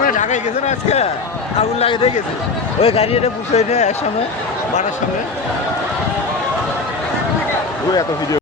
মানে ঢাকায় গেছে না আজকে আগুন লাগে দিয়ে গেছে ওই গাড়ি এটা পুষে এক সামনে বাড়ার সামনে ওই এত ভিডিও